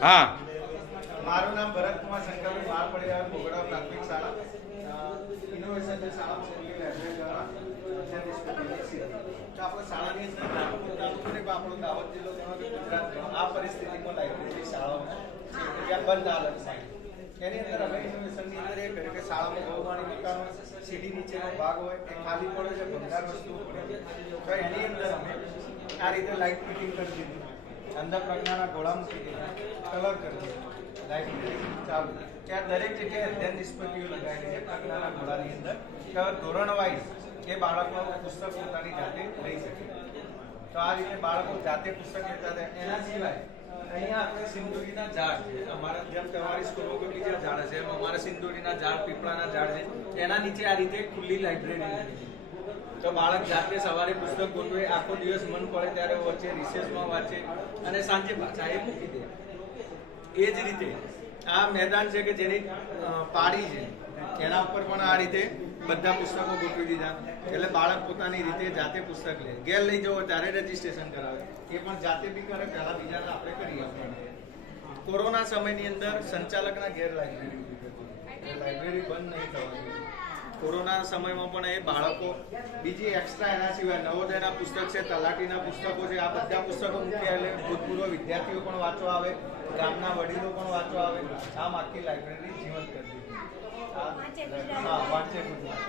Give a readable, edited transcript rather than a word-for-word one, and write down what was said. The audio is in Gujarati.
હા, મારું નામ ભરત કુમાર શંકરભાઈ, માર પડી આવે ભોગડા પ્રાથમિક શાળા ઇનોવેશન જે શાળા છે લાઇબ્રેરી દ્વારા તો આપણે શાળાની આપણો દાહોદ જિલ્લો તેમાં ગુજરાતમાં આ પરિસ્થિતિમાં લાઇબ્રેરી શાળાઓ ત્યાં બંધ હાલત છે એની અંદર અમે ઇનોવેશનની અંદર એ કર્યું કે શાળામાં ગૌવાણી દુકાનો સીડી નીચેનો ભાગ હોય એ ખાલી પડે છે, ભંગાર વસ્તુઓ પડે તો એની અંદર અમે આ રીતે લાઇટ ફિટિંગ કરી દીધી, અંદર પ્રજ્ઞાના ઘોડા મૂકી દીધા, કલર કરી દીધા, લાઇબ્રેરી ચાલુ ત્યાં દરેક જગ્યાએ અધ્યયન નિષ્પત્તિઓ લગાવેલી છે પ્રજ્ઞાના ઘોડાની અંદર કે ધોરણ વાઇઝ એ બાળકો પુસ્તક પોતાની જાતે લઈ શકે. તો આ રીતે બાળકો જાતે પુસ્તક લેતા હતા. એના સિવાય અહીંયા આપણે સિંદૂરીના ઝાડ છે, અમારા જેમ તમારી સ્કૂલમાં કોઈ બીજા ઝાડ છે એમ અમારા સિંદૂરીના ઝાડ, પીપળાના ઝાડ છે, એના નીચે આ રીતે ખુલ્લી લાઇબ્રેરી તો બાળક જાતે સવારે પુસ્તક ગોઠવે, આખો દિવસ મન પડે ત્યારે વાંચે, રિસેસમાં વાંચે અને સાંજે પાછા એ મૂકી દે. એ જ રીતે આ મેદાન છે કે જેની પાડી છે એના ઉપર પણ આ રીતે બધા પુસ્તકો ગોઠવી દીધા એટલે બાળક પોતાની રીતે જાતે પુસ્તક લે. ઘેર લઈ જવો ત્યારે રજીસ્ટ્રેશન કરાવે, એ પણ જાતે બી કરે, પહેલા બીજાને આપણે કરી આપવાનું. કોરોના સમયની અંદર સંચાલકના ઘેર લાઇબ્રેરી બંધ નહીં થવાની. કોરોના સમયમાં પણ એ બાળકો બીજી એક્સ્ટ્રા એના સિવાય નવોદયના પુસ્તક છે, તલાટીના પુસ્તકો છે, આ બધા પુસ્તકો મૂક્યા એટલે ભૂતપૂર્વ વિદ્યાર્થીઓ પણ વાંચવા આવે, ગામના વડીલો પણ વાંચવા આવે. આમ આખી લાઇબ્રેરી જીવંત કરી દીધી. હા, વાંચે ગુજરાત.